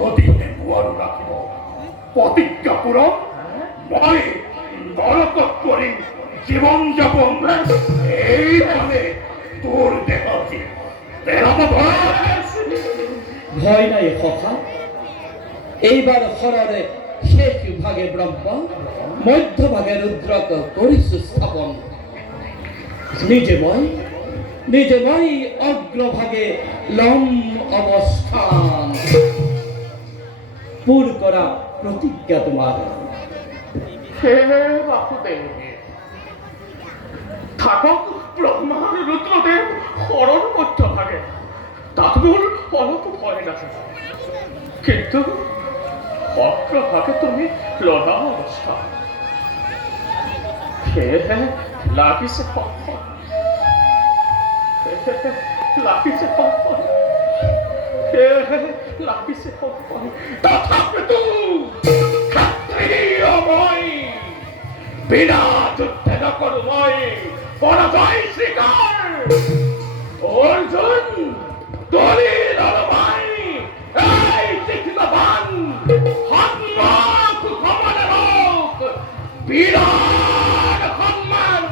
অধীনে মুয়ার রাখিব প্রতিজ্ঞা পূরণ মই নরক করি জীবন যাপন এইভাবে তোর দেহ ভয় নাই কথা এইবার হররে শেষ ভাগে ব্রহ্মা মধ্য ভাগে রুদ্রক করিস স্থাপন নিজে মই অগ্রভাগে লম অবস্থান পুর করা প্রতিজ্ঞা তোমার হে বাসুদেব থাকক ব্রহ্মার রুদ্রদেব হরণ মধ্য ভাগে তাকবুল অনত ভয় না কিন্তু অগ্রভাগে তুমি ললাম অবস্থা হে লাগিছে কখন লাগিছে কখন লাগিছে কখন তথাপিতো ক্ষত্রিয়ময় বিনা যুদ্ধে ন করুময় পরাজয় স্বীকার অর্জুন দলিল অলমাই এই তীক্ষ্ণবান হন্মক কমলের হোক বিরাট সম্মান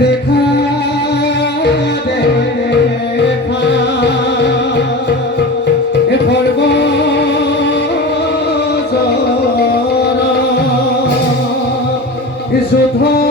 দেখা যুদ্ধ